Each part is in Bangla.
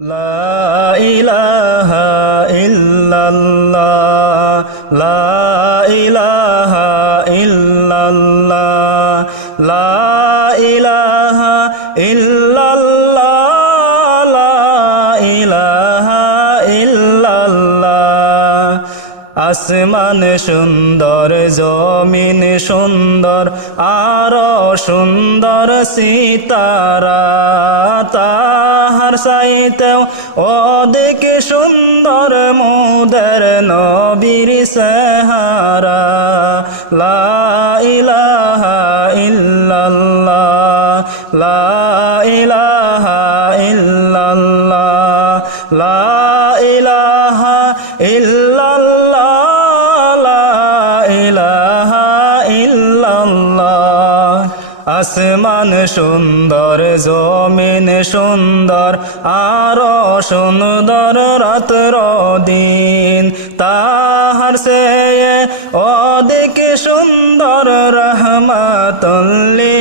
لا إله إلا الله لا إله إلا الله لا إله إلا الله لا إله إلا الله আসমান সুন্দর জমিন সুন্দর আরো সুন্দর সীতারা তাহার সাইতেও অধিক সুন্দর মোদের নবীর সেহারা লা ইলাহা ইল্লাল্লাহ, লা ইলাহা ইল্লাল্লাহ, লা ইলাহা ইল্লাল্লাহ ইলাহা ইল্লাল্লাহ। আসমান সুন্দর জমিন সুন্দর আর সুন্দর রাত্র দিন তাহার সে অধিক সুন্দর রহমাতুল্লিল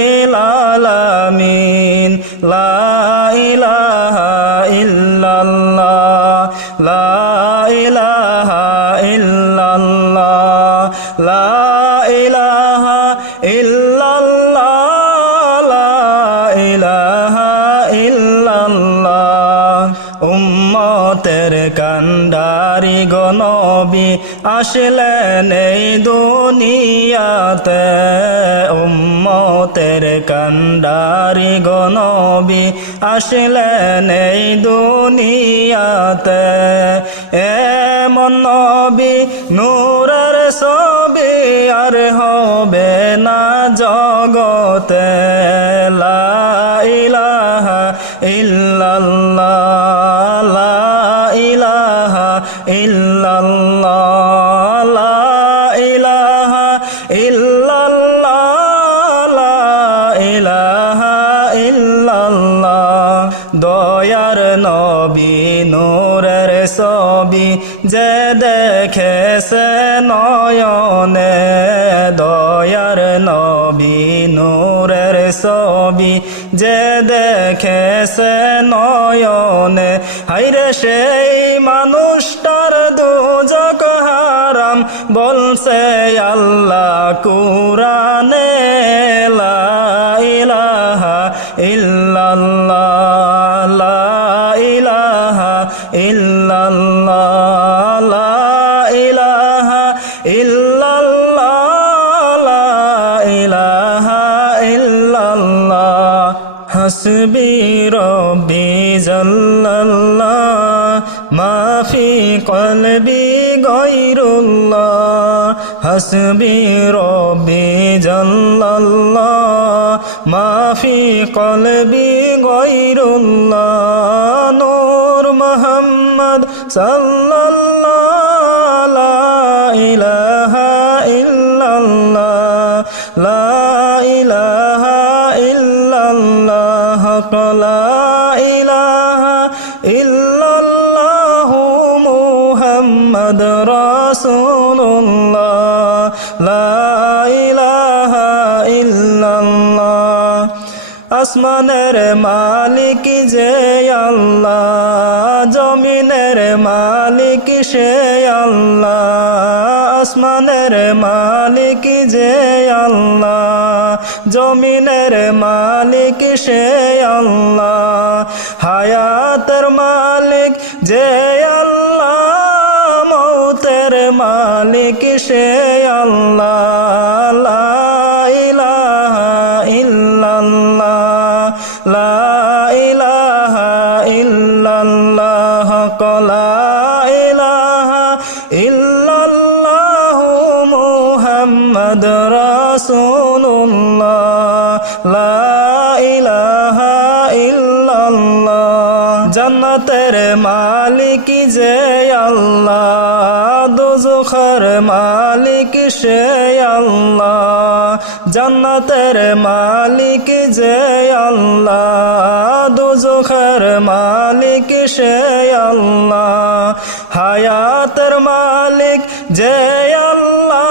আসলেন এই দুনিয়াতে উম্মতের কান্ডারি গনবি। আসলেন এই দুনিয়াতে এমন নবী, নূরের ছবি আর হবে না জগতে। লা ইলাহা ইল্লাল্লাহ। নবী, নূরের ছবি যে দেখেছে নয়নে, দয়ার নবী, নূরের ছবি যে দেখেছে নয়নে। হাইরে সেই মানুষটার দুজক হারাম, বলছে আল্লাহ কুরানে হাসবি রব্বি জাল্লাল্লাহ মা ফি কলবি গায়রুল্লাহ নূর মুহাম্মদ সাল্লাল্লাহ, লা ইলাহা ইল্লাল্লাহ, লা ইলাহা ইল্লাল্লাহ লা সে আল্লাহ আসমানের মালিক যে আল্লাহ জমিনের মালিক সে আল্লাহ হায়াতের মালিক যে জান্নাতের মালিক যে আল্লাহ, দোজখের মালিক সে আল্লাহ। জান্নাতের মালিক যে আল্লাহ, দোজখের মালিক সে আল্লাহ। হায়াতের মালিক যে আল্লাহ,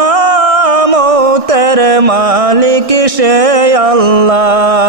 মৌতের মালিক সে আল্লাহ।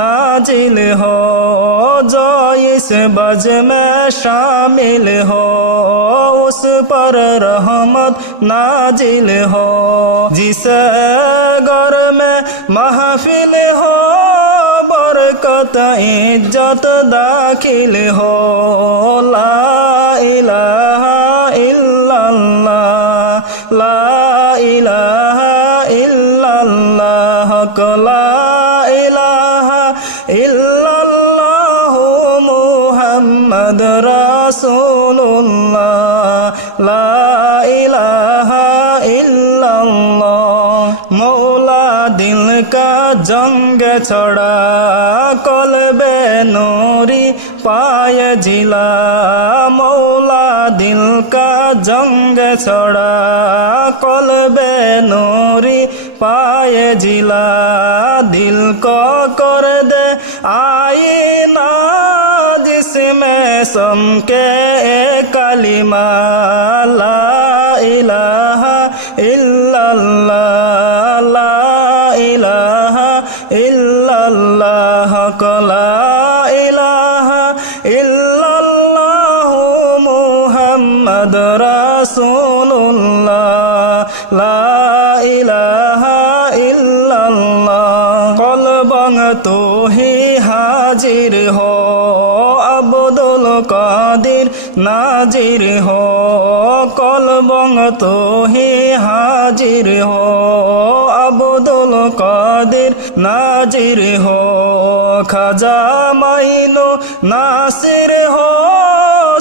नाजिल हो जो इस बज में शामिल हो उस पर रहमत नाजिल हो जिस घर में महफिल हो बरकत इज्जत दाखिल हो ला इलाहा इल्लल्लाह ला इलाहा রসুল্লাহ মৌলা দিল কা ছড়া, কলবে নোরি পায় জিলা, মৌলা দিল কা ছড়া, কলবে নোরি পায় জিলা দিল কর দে আইনা आईना जिसमें समके कलिमा হাজির হো খাজা মাইনো নাসির হো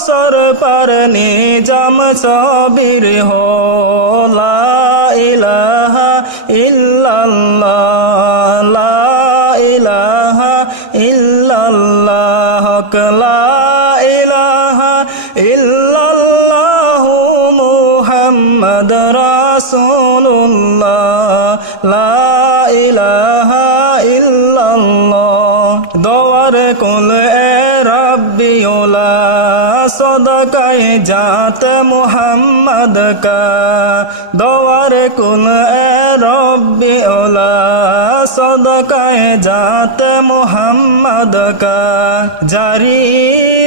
সর পার নিজাম সবির হো। মুহাম্মদ কা দোয়ার কুল এ রব্বিউলা সদকায় জাত মুহাম্মদ কা জারি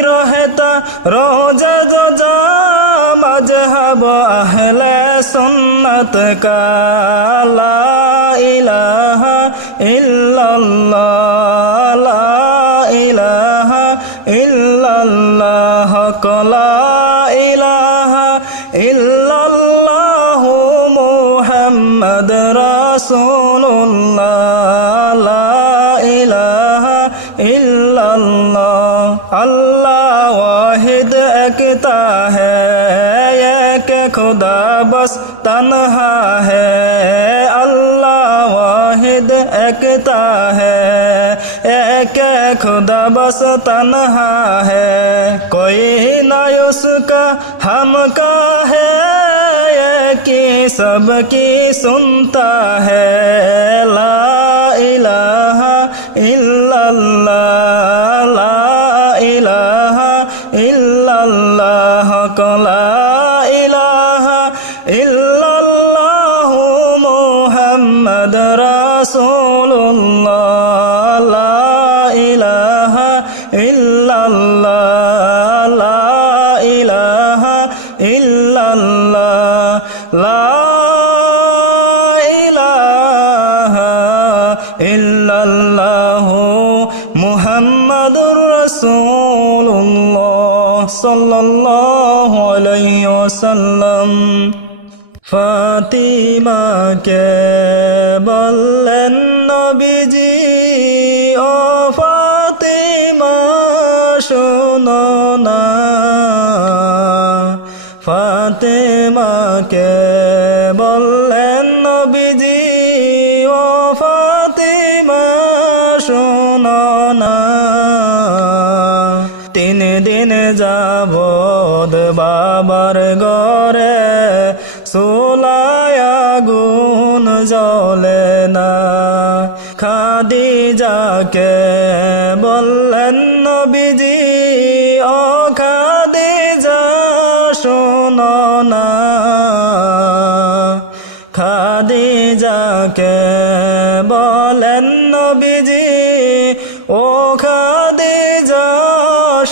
রহতা রোজা জা মজহব আহলে সুন্নত কা লা ইলাহা ইল্লাল্লাহ। इल्लल्लाह, अल्लाह वाहिद एकता है, एक खुदा बस तन्हा है। अल्लाह वाहिद एकता है, एक खुदा बस तन्हा है। कोई ना उसका हमका है की सबकी सुनता है। ला इलाहा আল্লাহ ফাতিমাকে বললেন খাদিজাকে বললেন নবীজি, ও খাদিজা, শোনো না। খাদিজাকে বলেন নবীজি, ও খাদিজা,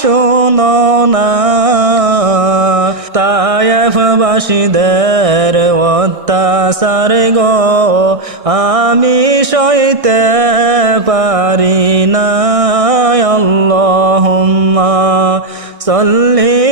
শোনো না। তায়েফবাসীদের অত্যাচার গো আমি সইতে পারি না আল্লাহুম্মা সাল্লি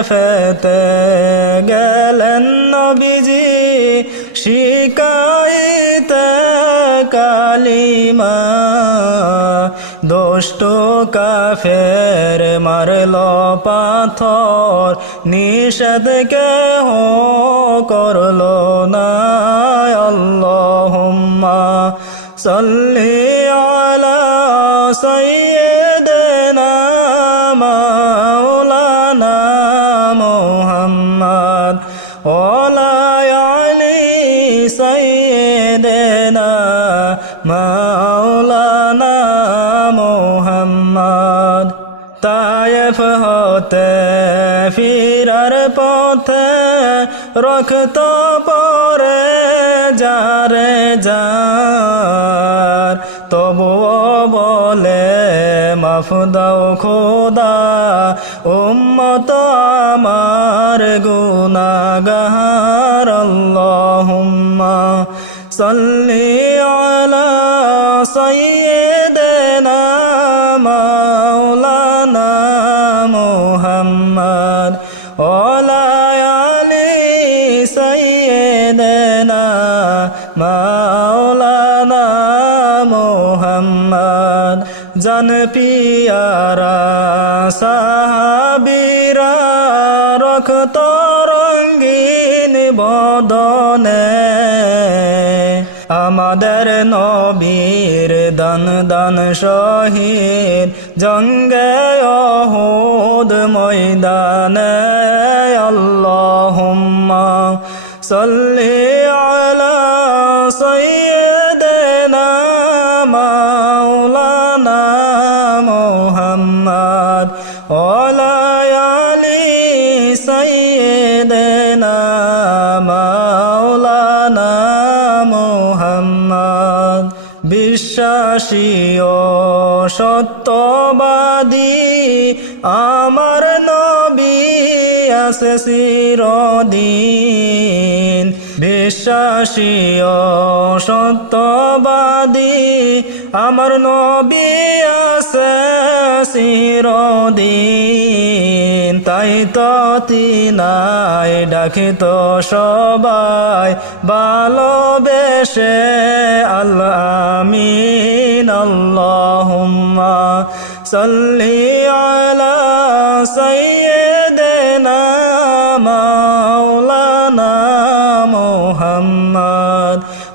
তায়েফেতে গেলেন নবীজি শিকাইতে কালিমা দুষ্ট কাফের মারল পাথর, নিষেধ কেহ করল না। সাল্লি আলা সাইয়্যিদিনা ওয়ালা আলি সাইয়্যিদিনা মাওলানা মুহাম্মদ। তায়েফ হতে, ফিরার পথে রক্ত পরে যারে যার। তবুও বলে, মাফ দাও খোদা উম্মত আমার গুনাগার আল্লাহুম্মা সাল্লি আলা সাইয়্যিদিনা নবীর দান দান শহীদ জঙ্গে অহুদ ময়দানে আল্লাহুম্মা সাল্লি সত্যবাদী আমার নবী আছে চিরদিন। বিশ্বাসী ও সত্যবাদী, আমার নবী আছে চিরদিন। তাই তো তিনাই ডাকিত সবাই, ভালোবেসে আল্লাহ আমিন আল্লাহুম্মা সাল্লি আলা সাইয়্যিদিনা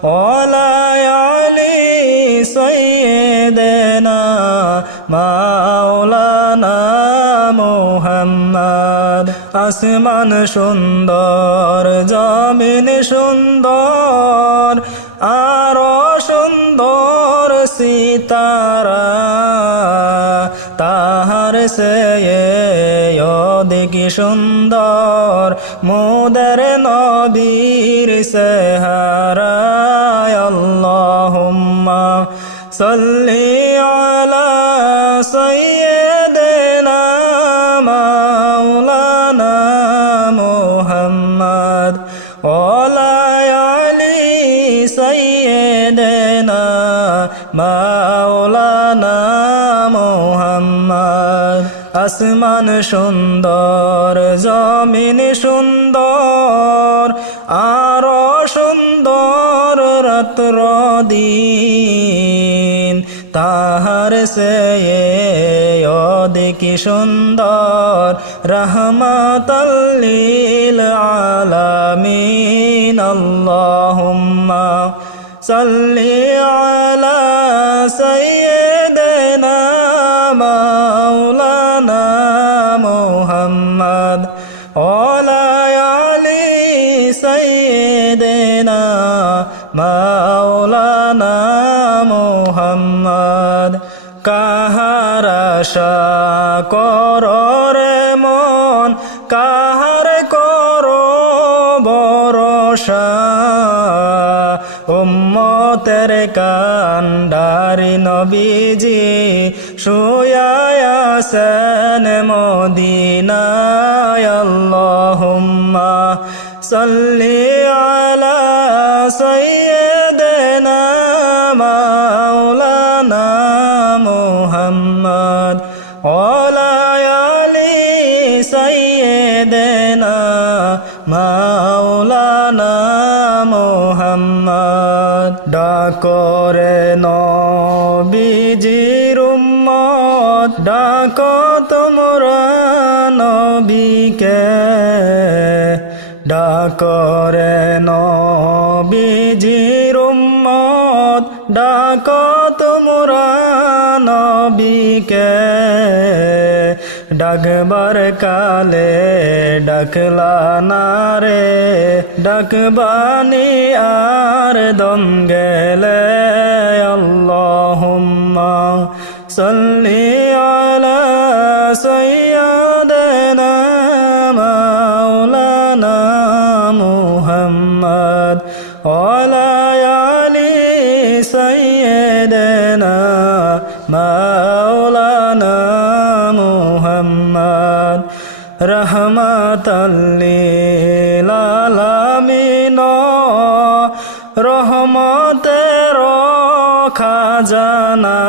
আলি সাইয়্যিদিনা মাওলানা মুহাম্মদ। আসমান সুন্দর, জমিন সুন্দর, আরও সুন্দর সিতারা। তাহার সে দেখি সুন্দর মোদের নবীর সেহারায় সাল্লি আলা সাইয়্যিদিনা মাওলানা মুহাম্মদ ওয়ালা আলি সাইয়্যিদিনা মাওলানা মুহাম্মদ। আসমান সুন্দর জমিন সুন্দর রাত্র দিন তাহার সে অধিক সুন্দর। রহমতল্লিল আলামিন আল্লাহুম্মা সাল্লি আলা সাইয়্যিদিনা আশা কররে মন কাহার করো বরসা উম্মতের কান্ডারি নবীজি শুয়ায়াসেন মদিনায় আল্লাহুম্মা সাল্লি মাওলানা মুহাম্মদ ডাকরে নবীজির উম্মত ডাকো তোমরা নবীকে। ডাকরে নবীজির উম্মত ডাকো তোমরা নবীকে। ডাকবার কালে ডাকলা না রে। ডাকবানি আর দম গেলে আল্লাহুম্মা সাল্লি রহমাতাল্লিল আলামিন রহমতের খাজানা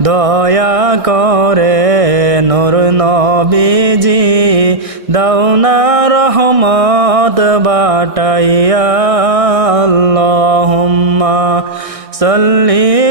দয়া করে নূর নবীজি দাউনা রহমত বাটাইয়া আল্লাহুম্মা সাল্লি